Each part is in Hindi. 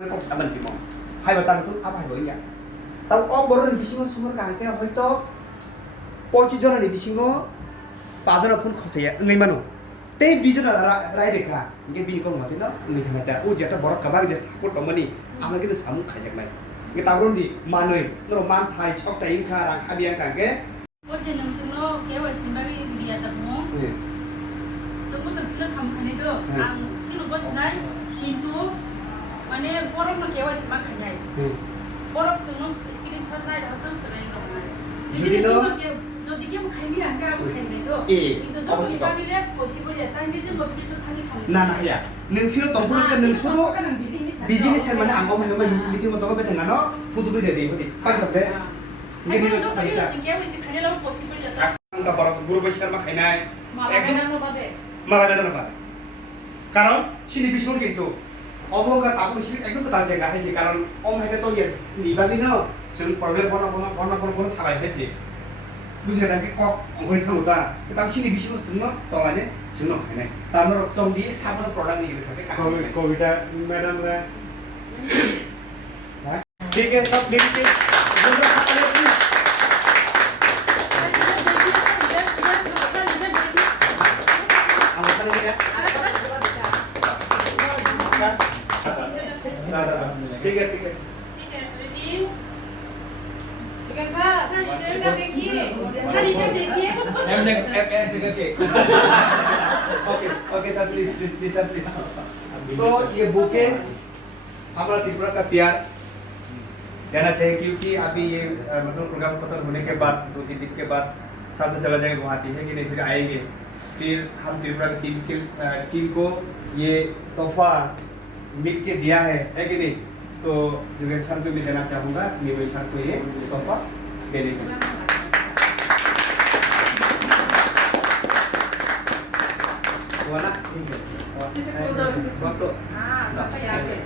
꼭 사만 지모 하이바 땅도 아파이고야 땅 버르는 비싱어 숨을 가게 হয়তো 25 জনের 비싱어 빠져나 폰 커세야 응이만오 때 비즈나 라이데카 이게 비니까 뭐하더나 응이 타마다 오 제타 버럭 가방 이제 사고 떠머니 아마기는 사무 가jak나이 이게 따그런디 마노이 너로 만타이 척다 인카랑 하비안 가게 어제 능수로 개월 신발이 리아다고 저부터 필요 삼칸에도 안 필요 것이나 কিন্তু মানে বরফ না কেওয়াইসি মা খাইয়াই বরফ জন্য স্ক্রিন শট নাই হতো সরাই রকম যদি কেউ খাইবি আগে আমি খাইলে তো কিন্তু যদি পাগিলে পসিবল এটা নিজে গবি তো থাকি সামনে না না ইয়া नोंसिनो दंफोरखौ नोंसोरो बिजनेस माने आंगो माने मिटिं मतो बे थांगानो फुदुबि दे देबो पाइखबे ini itu pakai केवाइसि खाने लो पसिबल এটা का बरफ गुरु बैसार मा खाइनाय एकदम बादे माला बेदर बादे कारण सिनि बिसोर किन्तु অবগা তাকু সিল একদম তো দাজে গাইছে কারণ অম হাইতে তো ইয়েস নিবালিনো जों प्रब्लेम बना सालाय हैसे बुझे नाকি কক অঙ্গই থামুতা তা সিনি বিসিনো जोंनो तमाने जोंनो खाइनाय तानो समदि साबन प्रडाक्ट नि थाखाय कविता मैडम रे ठीक है सब ठीक है ठीक है रेडी ठीक है सर इधर देखिए सर इधर देखिए एम से करके okay okay sir please sir please तो ये बुके हमारा त्रिपुरा का प्यार देना चाहिए क्योंकि अभी ये मतलब प्रोग्राम खत्म होने के बाद 2-3 दिन के बाद साथ चला जाएगा गुवाहाटी है कि नहीं फिर आएंगे फिर हम त्रिपुरा की टीम को ये तोहफा मिल के दिया है कि नहीं तो जुगेश सर को भी देना चाहूँगा निवेश सर को ये तोहफा देने के हुआ ना ठीक है तो हां सब याद है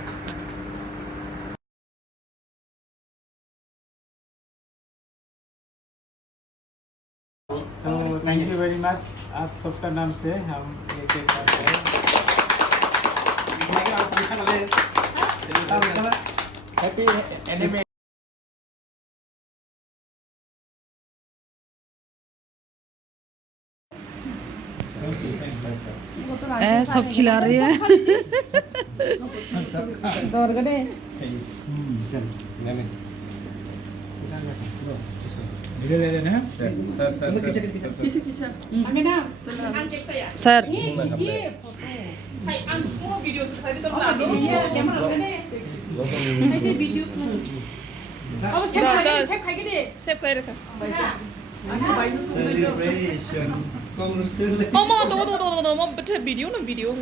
So thank you very much. आप सबका नाम से हम ये केक काट रहे हैं। हैप्पी एनिमे सब खिला रही है दौड़ गए धीरे ले लेना है। सर किसे हमें ना सर भाई अंको वीडियो से खाली तो बना दो ये मत लेने ये वीडियो अब सेव खाई के दे सेव कर रखा सेलिब्रेशन 어머 너무 밑에 비디오는 비디오고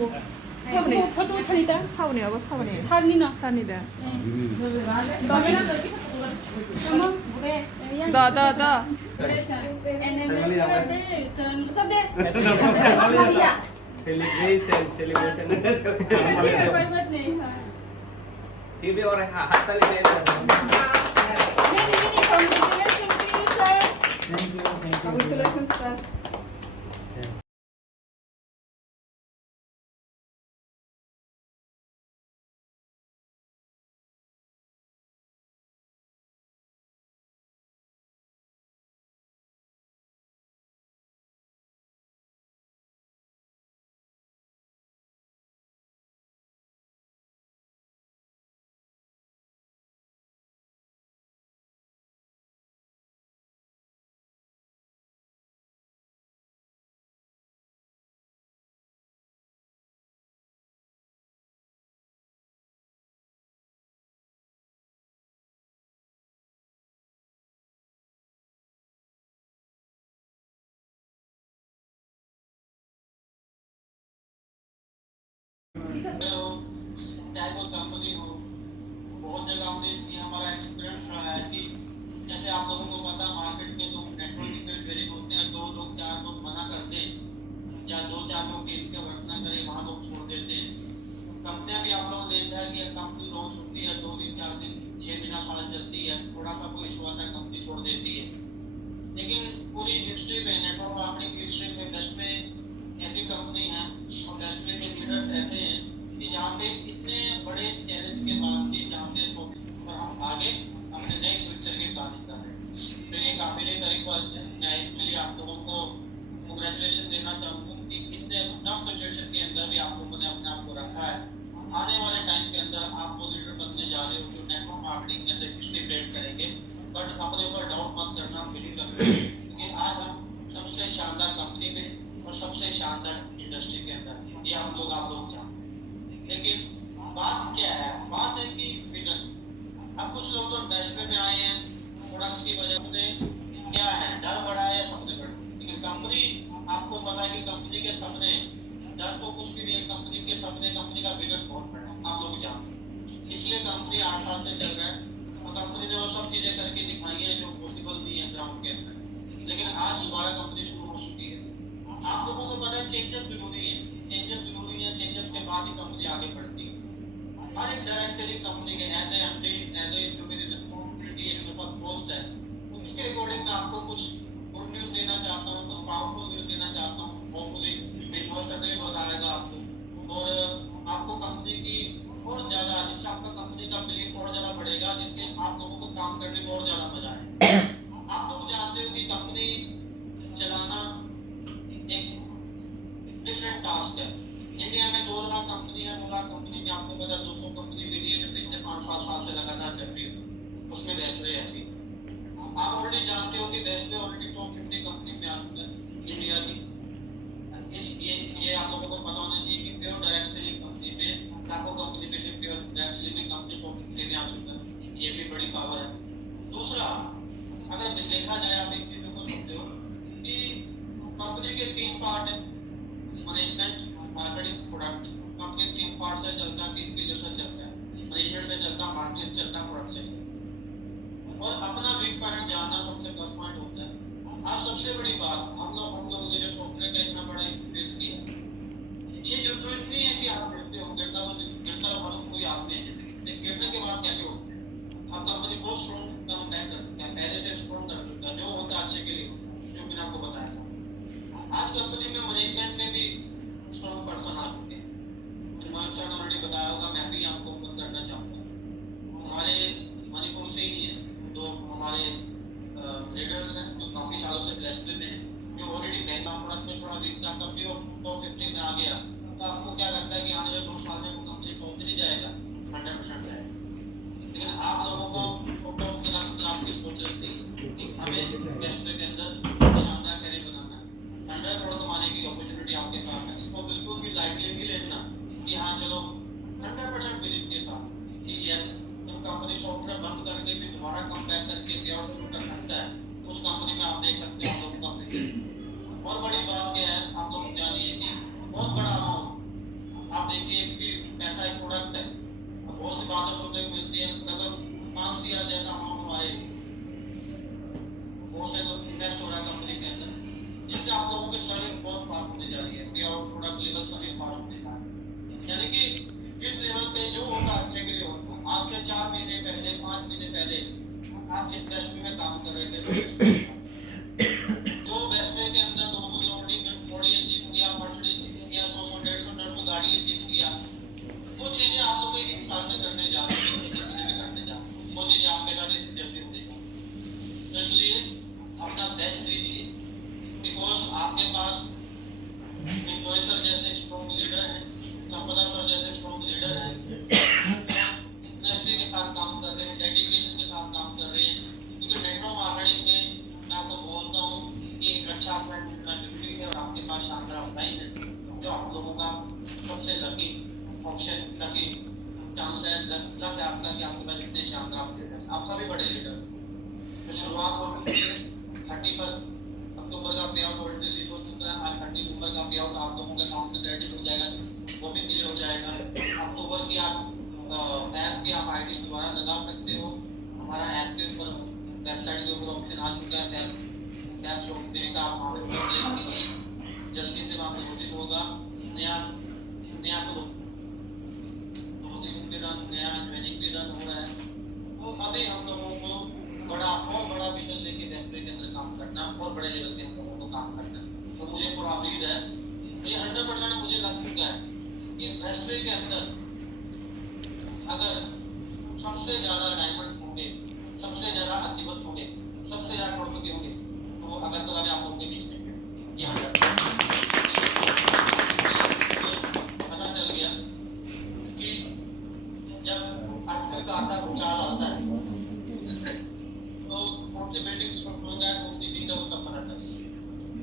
फोटो थालिदा 사원이야 뭐 사원이 थालिना 산이다 너네나 여기서 어머 뭐래 나나나 सेलिब्रेशन ये भी और हाथ ताली Congratulations, sir. चाहे वो कंपनी हो बहुत जगह हमने इसलिए हमारा एक्सपीरियंस रहा है कि जैसे आप लोगों को पता मार्केट में लोग नेटवर्किंग में वेरी होते हैं 2 लोग 4 लोग मना करते हैं या 2-4 लोग इनके वर्क ना करें वहाँ लोग छोड़ देते हैं कंपनियां भी आप लोग देखा है कि कंपनी लॉन्च होती है 2 दिन 4 दिन 6 महीना साल चलती है थोड़ा सा कोई इशू आता है कंपनी छोड़ देती है लेकिन पूरी हिस्ट्री में नेटवर्क मार्केटिंग की हिस्ट्री में 10 में ऐसी कंपनी है और 10 में के लीडर्स ऐसे हैं कि जहाँ पे इतने बड़े चैलेंज के बाद भी जहाँ पे पर हम आगे अपने नए फ्यूचर की प्लानिंग कर रहे हैं। तो ये काफी तरीका मैं इसके लिए आप लोगों को कांग्रेचुलेशन देना चाहूँगा कि इतने टफ सिचुएशन के अंदर भी आप लोगों ने अपने आप को रखा है। आने वाले टाइम के अंदर आप वो लीडर बनने जा रहे हो जो नेटवर्क मार्केटिंग के अंदर हिस्ट्री क्रिएट करेंगे। बट अपने ऊपर डाउट मत करना, बिलीव रखना, क्योंकि आज हम सबसे शानदार कंपनी में और सबसे शानदार इंडस्ट्री के अंदर ये हम लोग आप लोग जानते हैं। लेकिन बात क्या है? बात है कि विजन। अब कुछ लोग तो इंडस्ट्री में आए हैं, प्रोडक्ट्स की वजह से क्या है, डर बढ़ा है या सपने बढ़े। लेकिन कंपनी, आपको पता है कि कंपनी के सपने, डर तो कुछ भी नहीं, कंपनी के सपने, कंपनी का विजन बहुत बड़ा है, आप लोग जानते हैं। इसलिए कंपनी 8 साल से चल रहा है और कंपनी ने वो सब चीजें करके दिखाई है जो पॉसिबल नहीं है ग्राउंड के अंदर। लेकिन आज दोबारा कंपनी शुरू हो चुकी है। आप लोगों को पता है चेंजेस जरूरी है, चेंजेस जरूरी है, चेंजेस के बाद ही कंपनी आगे बढ़ती है। हर एक डायरेक्टली कंपनी के एज एमडी, एज ए जो मेरी रिस्पांसिबिलिटी है, मेरे पास पोस्ट है, उसके अकॉर्डिंग मैं आपको कुछ गुड न्यूज देना चाहता हूँ, कुछ पावरफुल न्यूज देना चाहता हूँ। होपफुली विजुअल करने में बताएगा आपको और आपको कंपनी की और ज्यादा, जिससे आपका कंपनी का बिलीव और ज्यादा बढ़ेगा, जिससे आप लोगों को काम करने में और ज्यादा मजा आए। आप लोग जानते हो कि कंपनी चलाना एक डिफरेंट टास्क है। इंडिया में 2 लाख कंपनी है, 2 लाख कंपनी में आपको पता 200 कंपनी भी है जो पिछले 5-7 साल से लगातार चल रही है, उसमें नेस्ले ऐसी। आप ऑलरेडी जानते हो कि नेस्ले ऑलरेडी टॉप 50 कंपनी में आ चुका है इंडिया की। ये आप लोगों को पता होना चाहिए कि प्योर डायरेक्ट सेलिंग कंपनी में, लाखों कंपनी में से pure direct selling company top 50 में आ चुका है। ये भी बड़ी पावर है। दूसरा, अगर देखा जाए, आप एक चीज को समझते हो कि कंपनी के 3 पार्ट है, management, marketing, product. Company 3 part से चलता है, 3 चीजों से चलता है, मैनेजमेंट से चलता है, मार्केटिंग चलता है, प्रोडक्ट से। और अपना वीक पॉइंट जानना सबसे प्लस पॉइंट होता है। आज सबसे बड़ी बात, हम लोगों ने जो सॉफ्टवेयर का इतना बड़ा एक्सपीरियंस किया, ये जरूरत नहीं है कि आप गिरते हो, गिरता हो कोई आप नहीं है, गिरने के बाद कैसे होते हैं। आप कंपनी बहुत स्ट्रॉन्ग कम बैक कर सकते हैं, पहले से स्ट्रॉन्ग कर सकते हैं, जो होता है अच्छे के लिए, जो मैंने आपको बताया था। आज कंपनी में मैनेजमेंट में भी स्ट्रॉन्ग पर्सन आ चुके हैं। मनमोहन सर ने ऑलरेडी बताया होगा, मैं भी आपको ओपन करना चाहूँगा। हमारे मणिपुर से ही है, तो हमारे लीडर्स हैं जो काफ़ी सालों से ब्लेस्ड हैं, जो ऑलरेडी पहला प्रोडक्ट में थोड़ा वीक था, कभी वो टॉप 50 में आ गया। तो आपको क्या लगता है कि आने वाले 2 साल में वो कंपनी टॉप में नहीं जाएगा? 100% जाएगा। लेकिन आप लोगों को टॉप क्लास की सोच रखती है कि हमें नेस्ले के अंदर शानदार कैरियर बनाना है, 100 करोड़ कमाने की अपॉर्चुनिटी आपके पास है। इसको बिल्कुल भी लाइटली नहीं लेना कि हाँ चलो, 100% बिलीव के साथ कि यस, जब कंपनी सॉफ्टवेयर बंद करके फिर दोबारा कम बैक करके पेआउट शुरू कर सकता है, उस कंपनी में आप देख सकते हैं आप लोग कंपनी। और बड़ी बात क्या है, आप लोग जानिए कि बहुत बड़ा अमाउंट, आप देखिए कि पैसा एक प्रोडक्ट है, बहुत सी बातें सुनने को मिलती है, मतलब 5 CR जैसा अमाउंट हमारे बहुत से लोग इन्वेस्ट हो रहा है कंपनी के अंदर, जिससे आप लोगों की सर्विस बहुत फास्ट होने जा रही है, पेआउट प्रोडक्ट लेवल सभी फास्ट होने जा रहा है। यानी कि जिस लेवल पे जो होता है अच्छे के लिए होता है। आज से 4 महीने पहले, 5 महीने पहले आप जिस इंडस्ट्री में काम कर रहे थे, जो वेस्टवे के अंदर लोगों ने ऑडी अचीव किया, मर्सिडीज अचीव किया, 100-150 टन की गाड़ी अचीव किया, वो चीजें आप लोग 1 साल में करने जा रहे हैं, 6 महीने में करने जा रहे हैं, वो चीजें आपके साथ जल्दी हो जाएगी। तो इसलिए अपना बेस्ट दीजिए, बिकॉज आपके पास मनमोहन सर जैसे स्ट्रॉन्ग लीडर हैं, संपदा सर जैसे स्ट्रॉन्ग लीडर हैं, इंडस्ट्री के साथ काम कर रहे हैं, डेडिकेशन के साथ काम कर रहे हैं। क्योंकि नेटवर्क मार्केटिंग में मैं आपको बोलता हूँ कि एक अच्छा फ्रेंड मिलना जरूरी है, और आपके पास शानदार ऑफलाइन है, जो आप लोगों का सबसे लकी ऑप्शन, लकी चांस है, लक है आपका कि आपके पास इतने शानदार लीडर्स, आप सभी बड़े लीडर्स। तो शुरुआत हो चुकी है, 31 अक्टूबर का पे आउट ऑलरेडी रिलीज हो चुका है। आज 30 नवंबर का पे आउट आप लोगों के अकाउंट में क्रेडिट हो जाएगा, वो भी क्लियर हो जाएगा। अक्टूबर की आप ऐप की आप आईडी दोबारा लगा सकते हो। हमारा ऐप के ऊपर, वेबसाइट के ऊपर ऑप्शन आ चुका है ऐप शॉपिंग का, आप वहाँ पे देख लीजिए, जल्दी से वहाँ पे नोटिस होगा नया तो नया ज्वाइनिंग भी रन हो रहा है। तो अभी हम लोगों को बहुत बड़ा विजन लेके वेस्टवे के अंदर काम करना, और बड़े लेवल के हम लोगों को काम करना। तो मुझे पूरा उम्मीद है, ये 100% मुझे लग चुका है कि वेस्टवे के अंदर अगर सबसे ज्यादा डायमंड्स होंगे, सबसे ज्यादा अचीवर्स होंगे, सबसे ज्यादा करोड़पति होंगे, तो अगरतला में आप लोग के बीच में से ये आ जाता है। पता चल गया कि जब आजकल का आता उछाल आता है तो कौन सी बिल्डिंग स्ट्रॉन्ग होगा, कौन सी बिल्डिंग का तब पता चलता है।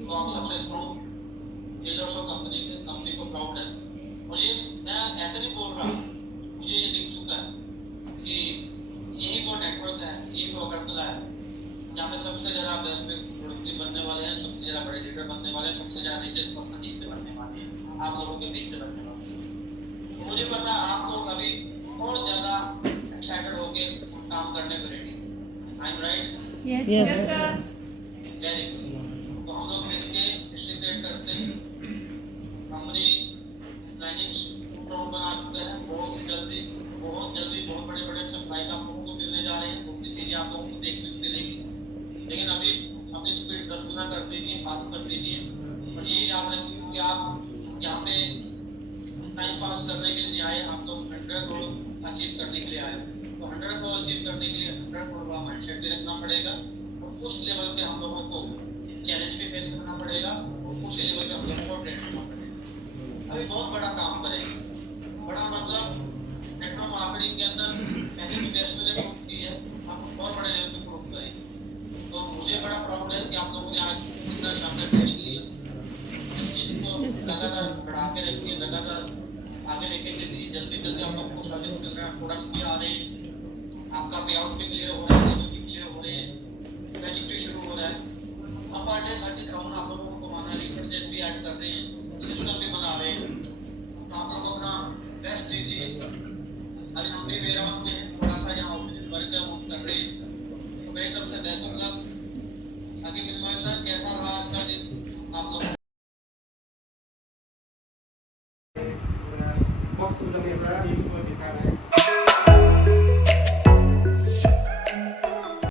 तो आप सबसे स्ट्रॉन्ग डीलर्स और कंपनी को प्राउड है। और ये मैं ऐसे नहीं बोल रहा, मुझे ये दिख चुका है कि यही वो नेटवर्क है, यही वो अगरतला है जहाँ पे सबसे ज्यादा बेस्ट प्रोडक्टिव बनने वाले हैं, सबसे ज्यादा बड़े लीडर बनने वाले हैं, सबसे ज्यादा रिचेस्ट पर्सन इससे बनने वाले हैं, आप लोगों के बीच से बनने वाले हैं। तो मुझे पता है आप लोग अभी और ज्यादा एक्साइटेड होके काम करने को रेडी हैं। I am right? Yes. Very good. तो हम लोग मिलके डिस्ट्रीब्यूट करते हैं। कंपनी प्लानिंग प्रोग्राम बना चुका है, बहुत जल्दी बहुत बड़े सप्लाई आप लोगों को मिलने जा रहे हैं, बहुत सी चीजें आप लोगों को देखने को मिलेगी। लेकिन अभी अपनी स्पीड 10 गुना कर दीजिए, फास्ट कर दीजिए। और ये याद रखिए कि आप यहाँ पे टाइम पास करने के लिए नहीं आए, आप लोग 100 करोड़ अचीव करने के लिए आए। तो 100 करोड़ अचीव करने के लिए 100 करोड़ का माइंडसेट भी रखना पड़ेगा और उस लेवल पे हम लोगों को चैलेंज भी फेस करना पड़ेगा और उसी लेवल पे हम लोगों को ट्रेन करना पड़ेगा। अभी बहुत बड़ा काम करेंगे, बड़ा मतलब नेटवर्क मार्केटिंग के अंदर पहले भी बेस्ट मैंने प्रूव की है, हम और बड़े लेवल पे प्रूव करेंगे। तो मुझे बड़ा प्राउड है कि आप लोगों ने आज इतना शानदार ट्रेनिंग ली। इस चीज को लगातार बढ़ा के रखिए, लगातार आगे लेके चलिए। जल्दी आप लोग को सर्विस मिल रहा है, प्रोडक्ट्स भी आ रहे हैं, आपका पे आउट भी क्लियर हो रहा है, भी क्लियर हो रहे हैं, ट्रेनिंग भी शुरू हो रहा है। अब पर डे 30,000 आप लोगों को कमाना है, रिफंड भी ऐड कर रहे हैं, सिस्टम भी बना रहे हैं। तो आप लोग अपना बेस्ट दीजिए। अभी हम भी वेयर हाउस में थोड़ा सा यहाँ ऑफिस वर्क है वो कर रहे हैं, तो मेरी तरफ से बेस्ट होगा। बाकी मिलमा सर कैसा रहा आज का दिन आप लोगों